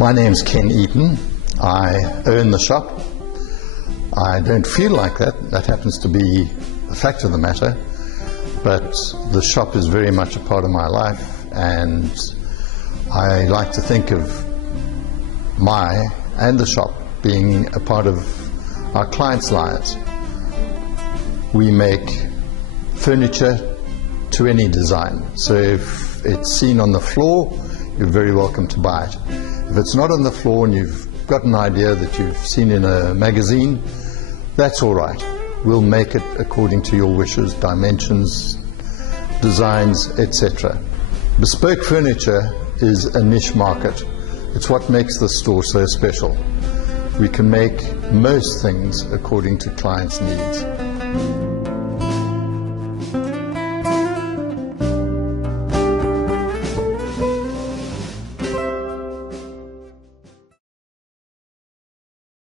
My name's Ken Eaton. I own the shop. I don't feel like that. That happens to be the fact of the matter. But the shop is very much a part of my life, and I like to think of my and the shop being a part of our clients' lives. We make furniture to any design. So if it's seen on the floor, you're very welcome to buy it. If it's not on the floor and you've got an idea that you've seen in a magazine, that's all right. We'll make it according to your wishes, dimensions, designs, etc. Bespoke furniture is a niche market. It's what makes the store so special. We can make most things according to clients' needs.